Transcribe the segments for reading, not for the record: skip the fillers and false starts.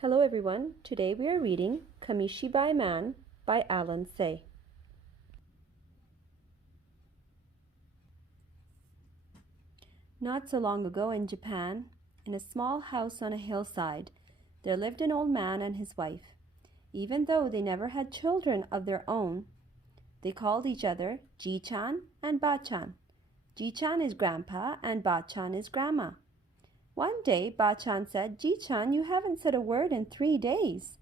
Hello everyone, today we are reading Kamishibai Man by Alan Say. Not so long ago in Japan, in a small house on a hillside, there lived an old man and his wife. Even though they never had children of their own, they called each other Ji-chan and Ba-chan. Ji-chan is grandpa and Ba-chan is grandma. One day, Ba-chan said, "Ji-chan, you haven't said a word in 3 days."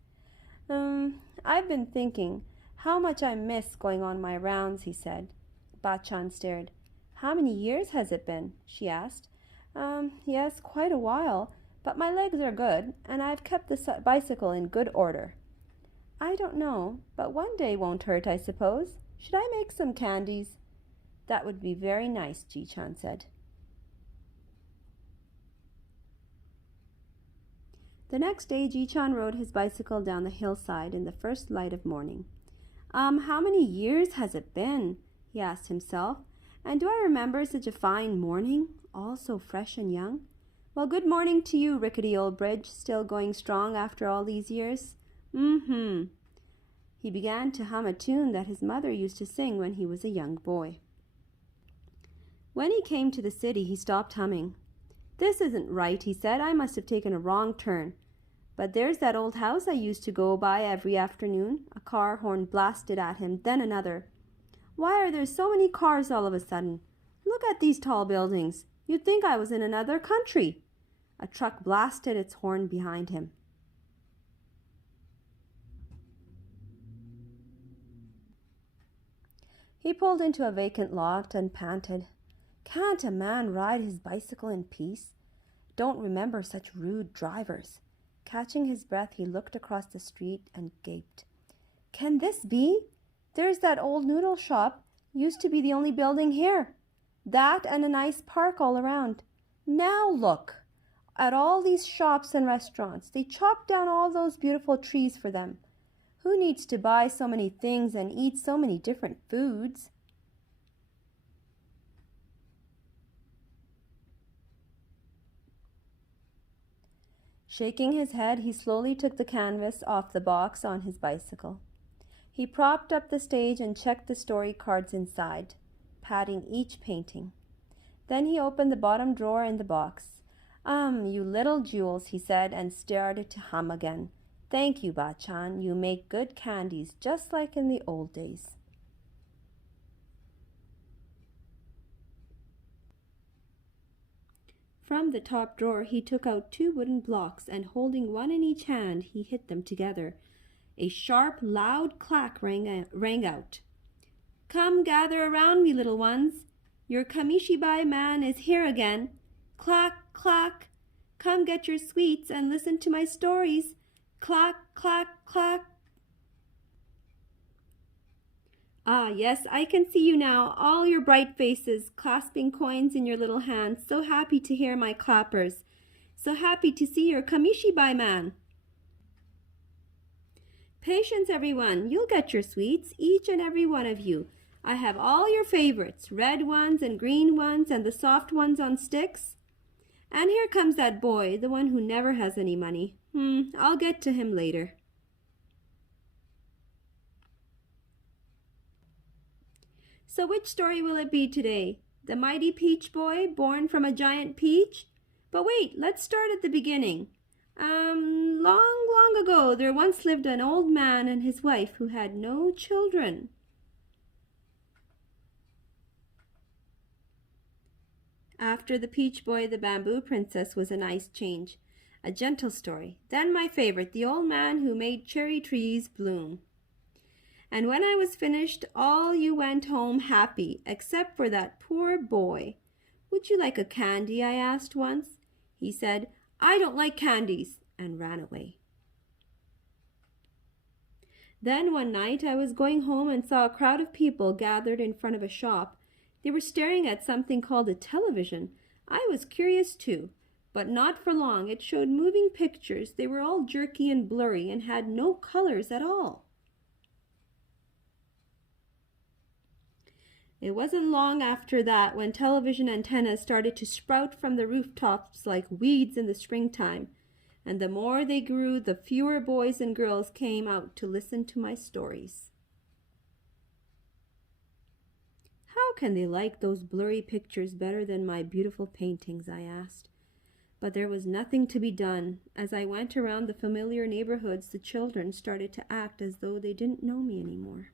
I've been thinking how much I miss going on my rounds," he said. Ba-chan stared. "How many years has it been?" she asked. Yes, quite a while, but my legs are good, and I've kept the bicycle in good order." "I don't know, but one day won't hurt, I suppose. Should I make some candies?" "That would be very nice," Ji-chan said. The next day, Ji-chan rode his bicycle down the hillside in the first light of morning. How many years has it been?" he asked himself. "And do I remember such a fine morning, all so fresh and young? Well, good morning to you, rickety old bridge, still going strong after all these years." He began to hum a tune that his mother used to sing when he was a young boy. When he came to the city, he stopped humming. "This isn't right," he said. "I must have taken a wrong turn. But there's that old house I used to go by every afternoon." A car horn blasted at him, then another. "Why are there so many cars all of a sudden? Look at these tall buildings. You'd think I was in another country." A truck blasted its horn behind him. He pulled into a vacant lot and panted. "Can't a man ride his bicycle in peace? Don't remember such rude drivers." Catching his breath, he looked across the street and gaped. "Can this be? There's that old noodle shop. Used to be the only building here. That and a nice park all around. Now look at all these shops and restaurants. They chopped down all those beautiful trees for them. Who needs to buy so many things and eat so many different foods?" Shaking his head, he slowly took the canvas off the box on his bicycle. He propped up the stage and checked the story cards inside, patting each painting. Then he opened the bottom drawer in the box. You little jewels," he said, and started to hum again. "Thank you, Ba-chan. You make good candies, just like in the old days." From the top drawer he took out 2 wooden blocks, and holding one in each hand, he hit them together. A sharp, loud clack rang out. "Come gather around me, little ones. Your Kamishibai Man is here again. Clack, clack. Come get your sweets and listen to my stories. Clack, clack, clack." "Ah, yes, I can see you now, all your bright faces, clasping coins in your little hands, so happy to hear my clappers, so happy to see your Kamishibai Man." "Patience, everyone. You'll get your sweets, each and every one of you. I have all your favorites, red ones and green ones and the soft ones on sticks. And here comes that boy, the one who never has any money. I'll get to him later." So which story will it be today? The mighty peach boy, born from a giant peach? But wait, let's start at the beginning. Long ago, there once lived an old man and his wife who had no children. After the peach boy, the bamboo princess was a nice change. A gentle story. Then my favorite, the old man who made cherry trees bloom. And when I was finished, all you went home happy, except for that poor boy. "Would you like a candy?" I asked once. He said, "I don't like candies," and ran away. Then one night I was going home and saw a crowd of people gathered in front of a shop. They were staring at something called a television. I was curious too, but not for long. It showed moving pictures. They were all jerky and blurry and had no colors at all. It wasn't long after that when television antennas started to sprout from the rooftops like weeds in the springtime, and the more they grew, the fewer boys and girls came out to listen to my stories. How can they like those blurry pictures better than my beautiful paintings? I asked. But there was nothing to be done. As I went around the familiar neighborhoods, the children started to act as though they didn't know me anymore.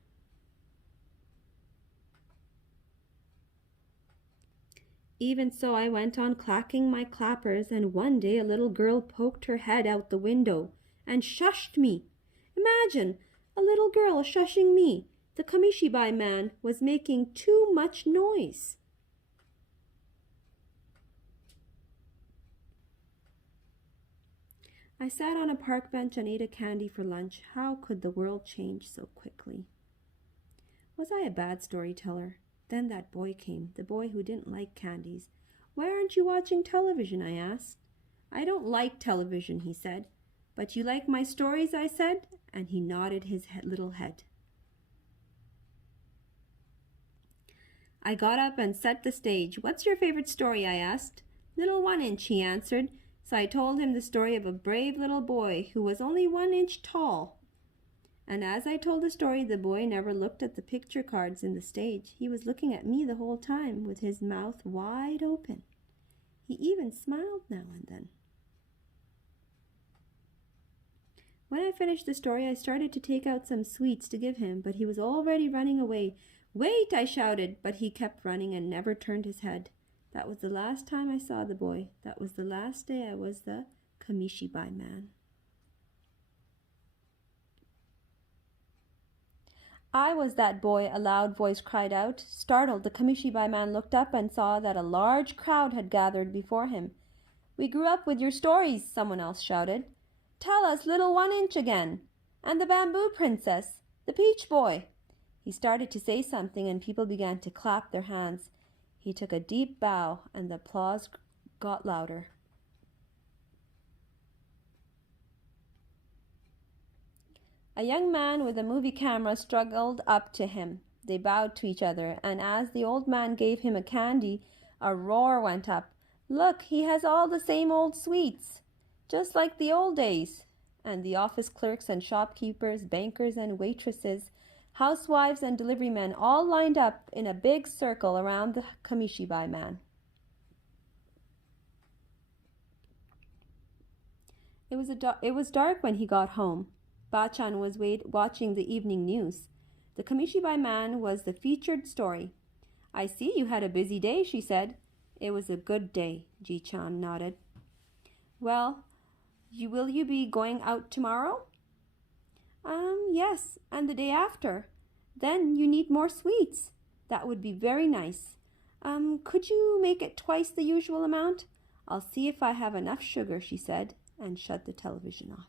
Even so, I went on clacking my clappers, and one day a little girl poked her head out the window and shushed me. Imagine, a little girl shushing me. The Kamishibai Man was making too much noise. I sat on a park bench and ate a candy for lunch. How could the world change so quickly? Was I a bad storyteller? Then that boy came, the boy who didn't like candies. Why aren't you watching television? I asked. I don't like television, he said. But you like my stories, I said, and he nodded his little head. I got up and set the stage. What's your favorite story? I asked. Little 1 inch, he answered. So I told him the story of a brave little boy who was only 1 inch tall. And as I told the story, the boy never looked at the picture cards in the stage. He was looking at me the whole time with his mouth wide open. He even smiled now and then. When I finished the story, I started to take out some sweets to give him, but he was already running away. Wait, I shouted, but he kept running and never turned his head. That was the last time I saw the boy. That was the last day I was the Kamishibai Man. I was that boy, a loud voice cried out. Startled, the Kamishibai Man looked up and saw that a large crowd had gathered before him. We grew up with your stories, someone else shouted. Tell us little 1 inch again, and the bamboo princess, the peach boy. He started to say something and people began to clap their hands. He took a deep bow and the applause got louder. A young man with a movie camera struggled up to him. They bowed to each other, and as the old man gave him a candy, a roar went up. Look, he has all the same old sweets, just like the old days. And the office clerks and shopkeepers, bankers and waitresses, housewives and delivery men all lined up in a big circle around the Kamishibai Man. It was dark when he got home. Bachan was watching the evening news. The Kamishibai Man was the featured story. I see you had a busy day, she said. It was a good day, Ji-chan nodded. Well, will you be going out tomorrow? Yes, and the day after. Then you need more sweets. That would be very nice. Could you make it twice the usual amount? I'll see if I have enough sugar, she said, and shut the television off.